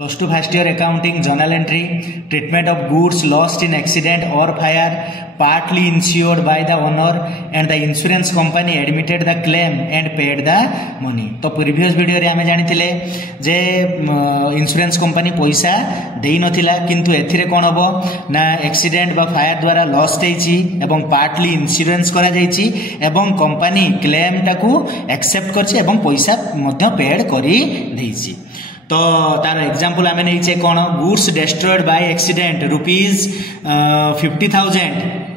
Plus two first year accounting journal entry treatment of goods lost in accident or fire partly insured by the owner and the insurance company admitted the claim and paid the money. तो previous video रे आमे जानिथिले जे insurance company पैसा देई नथिला किंतु एथिरे कोन हबो ना accident बा फायर द्वारा लॉस हेछि एवं पार्टली इंश्योरेंस करा जायछि एवं कंपनी क्लेम टाकू एक्सेप्ट करछि एवं पैसा मध्य पेड करी देछि। तो तार एग्जांपल आमे नैचे कोन goods destroyed by accident ₹50,000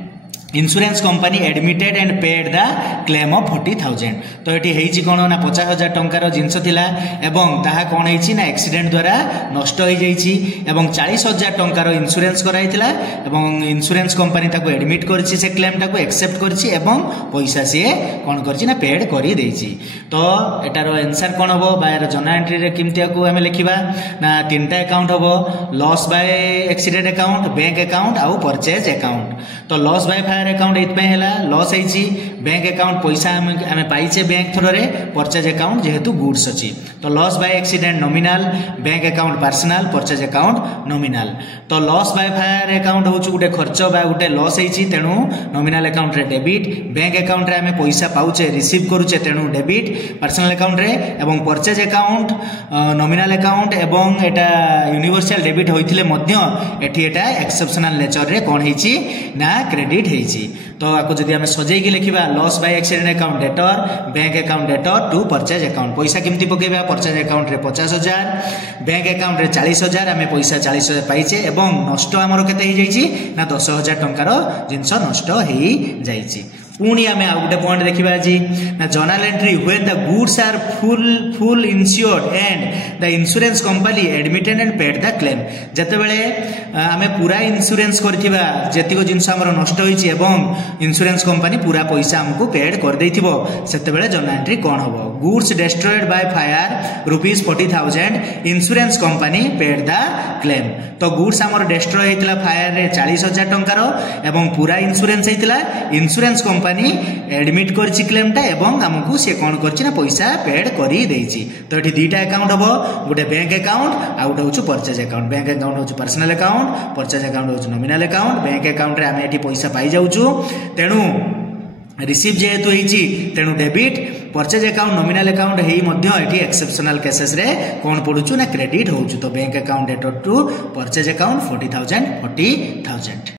insurance company admitted and paid the claim of 40,000। तो एटी हेछि कोन ना 50,000 टंकार जिंस थिला एवं ताहा कोन हेछि ना एक्सीडेंट द्वारा नष्ट होई जाइछि एवं 40,000 टंकार इंश्योरेंस कराइथिला एवं इंश्योरेंस कंपनी ताको एडमिट करछि से क्लेम ताको एक्सेप्ट करछि एवं पैसा से कोन करछि ना पेड करी देछि। तो एटारो आंसर कोन हबो बायर जर्नल एंट्री रे किमतिया को हमें लिखिबा ना तीनटा अकाउंट हबो loss by accident account bank account आउ परचेज अकाउंट। तो लॉस बाय फायर अकाउंट इतपे हैला लॉस हेछि बैंक अकाउंट पैसा हमें पाइछे बैंक थ्रो रे परचेज अकाउंट जेहेतु गुड्स अछि। तो loss by accident nominal bank account personal purchase account nominal. तो लॉस बाय फायर अकाउंट होछु गुटे खर्च बा गुटे लॉस हेछि तेनु नॉमिनल अकाउंट रे डेबिट बैंक अकाउंट रे हमें पैसा पाउछे रिसीव करूछे तेनु डेबिट पर्सनल अकाउंट रे एवं परचेज अकाउंट नॉमिनल अकाउंट एवं एटा यूनिवर्सल डेबिट होइथिले मध्य एठी एटा एक्सेप्शनल नेचर रे कोन हेछि ना क्रेडिट हेछि। तो आको जदि हमें सजै के लिखिबा loss by accident account debtor bank account debtor to purchase account पैसा केमती पकेबा परचेज अकाउंट रे 50,000 बैंक अकाउंट रे 40,000 हमें पैसा 40,000 पाइछे एवं नष्ट हमरो केते हे जाइछि ना 10,000 टंकार जिंस नष्ट हे जाइछि। पुणी आमे आ गुटे पॉइंट देखिबा जी ना journal entry when the goods are full insured and the insurance company admitted and paid the claim. जते बेले आमे पूरा इंश्योरेंस करथिबा जेतिको जिंस हमरो नष्ट होइछि एवं इंश्योरेंस कंपनी पूरा पैसा हमकु पेड कर देथिबो सेते बेले जर्नल एंट्री कोन हबो goods destroyed by fire ₹40,000 insurance company paid the claim. तो गुड्स हमरो डिस्ट्रॉय हेतिला फायर रे 40,000 टंकार एवं पूरा इंश्योरेंस हेतिला इंश्योरेंस कंपनी एडमिट करछि क्लेम टा एवं हमकु से कोन करछि ना पैसा पेड करी देछि। तो एठी दुईटा अकाउंट हबो गुटे बैंक अकाउंट आ गुटे होछु परचेज अकाउंट। बैंक अकाउंट होछु पर्सनल अकाउंट परचेज अकाउंट होछु नॉमिनल अकाउंट बैंक अकाउंट रे हमें एठी पैसा पाई जाउछु तेनु रिसीव जेहेतु हेछि तेनु debit purchase account nominal account हेई मध्य एठी एक्सेप्शनल केसेस रे कोन पडुछु ना क्रेडिट होउछु। तो bank account debtor to purchase account 40,000।